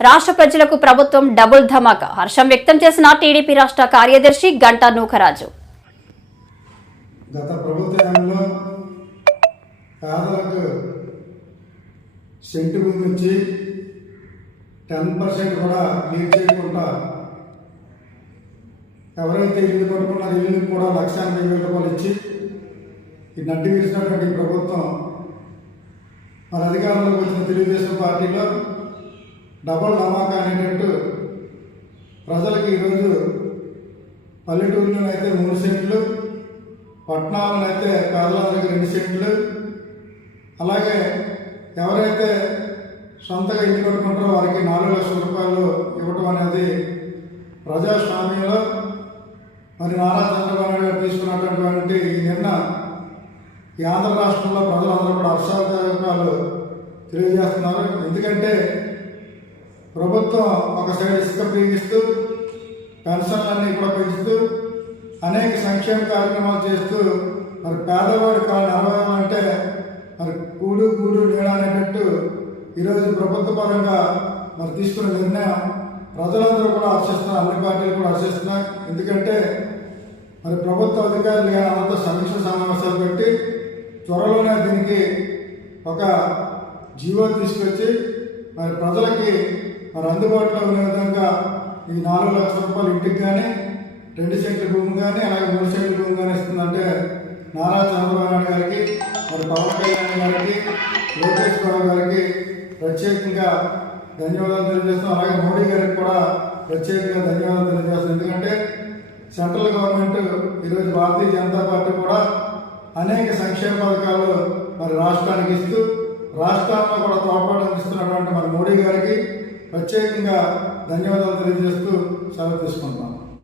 రాష్ట్ర ప్రజలకు ప్రభుత్వం డబుల్ ధమాకా. హర్షం వ్యక్తం చేసిన టీడీపీ రాష్ట్ర కార్యదర్శి గంటా నూకరాజు. గత ప్రభుత్వంలో పేదలకు సెంటు భూమి టెన్ పర్సెంట్ కూడా క్లియర్ చేయకుండా ఎవరైతే ఇల్లు కట్టుకున్నారో ఇల్లు కూడా లక్ష ఎనభై వేల రూపాయలు ఇచ్చి ఈ నడ్డి విరిచినటువంటి ప్రభుత్వం మన అధికారంలోకి వచ్చిన తెలుగుదేశం పార్టీలో డబల్ ధమాకా అనేటట్టు ప్రజలకు ఈరోజు పల్లెటూరులోనైతే మూడు సెంట్లు పట్టణాలను అయితే పేదలందరికీ రెండు సెంట్లు. అలాగే ఎవరైతే సొంతగా ఇల్లు కట్టుకుంటారో వారికి నాలుగు లక్షల రూపాయలు ఇవ్వటం అనేది ప్రజాస్వామ్యంలో మరి నారా చంద్రబాబు నాయుడు గారు తీసుకున్నటువంటి ఈ నిర్ణయం. ఈ ఆంధ్ర రాష్ట్రంలో ప్రజలందరూ కూడా హర్షాలు తెలియజేస్తున్నారు. ఎందుకంటే ప్రభుత్వం ఒక సైడ్ ఇసుక పీగిస్తూ పెన్షన్లన్నీ కూడా పెంచుతూ అనేక సంక్షేమ కార్యక్రమాలు చేస్తూ మరి పేదవాడి కాలు అంటే మరి కూడు గూడు నీడ అనేటట్టు ఈరోజు ప్రభుత్వ పరంగా మరి తీసుకున్న నిర్ణయం ప్రజలందరూ కూడా ఆశిస్తున్నారు అన్ని పార్టీలు కూడా ఆశిస్తున్నారు. ఎందుకంటే మరి ప్రభుత్వ అధికారులు కానీ అంతా సమీక్ష సమావేశాలు పెట్టి త్వరలోనే దీనికి ఒక జీవో తీసుకొచ్చి మరి ప్రజలకి మరి అందుబాటులో ఉన్న విధంగా ఈ నాలుగు లక్షల రూపాయలు ఇంటికి కానీ రెండు సెంట్ల భూమి కానీ అలాగే మూడు సెంట్ల భూమి కానీ ఇస్తుందంటే నారా చంద్రబాబు నాయుడు గారికి మరి పవన్ కళ్యాణ్ గారికి లోకేష్ బాబు గారికి ప్రత్యేకంగా ధన్యవాదాలు తెలియజేస్తాం. అలాగే మోడీ గారికి కూడా ప్రత్యేకంగా ధన్యవాదాలు తెలియజేస్తాం. ఎందుకంటే సెంట్రల్ గవర్నమెంట్ ఈరోజు భారతీయ జనతా పార్టీ కూడా అనేక సంక్షేమ పథకాలు మరి రాష్ట్రానికి ఇస్తూ రాష్ట్రాల్లో కూడా తోడ్పాటు ఇస్తున్నటువంటి మరి మోడీ గారికి ప్రత్యేకంగా ధన్యవాదాలు తెలియజేస్తూ సెలవు తీసుకుంటాం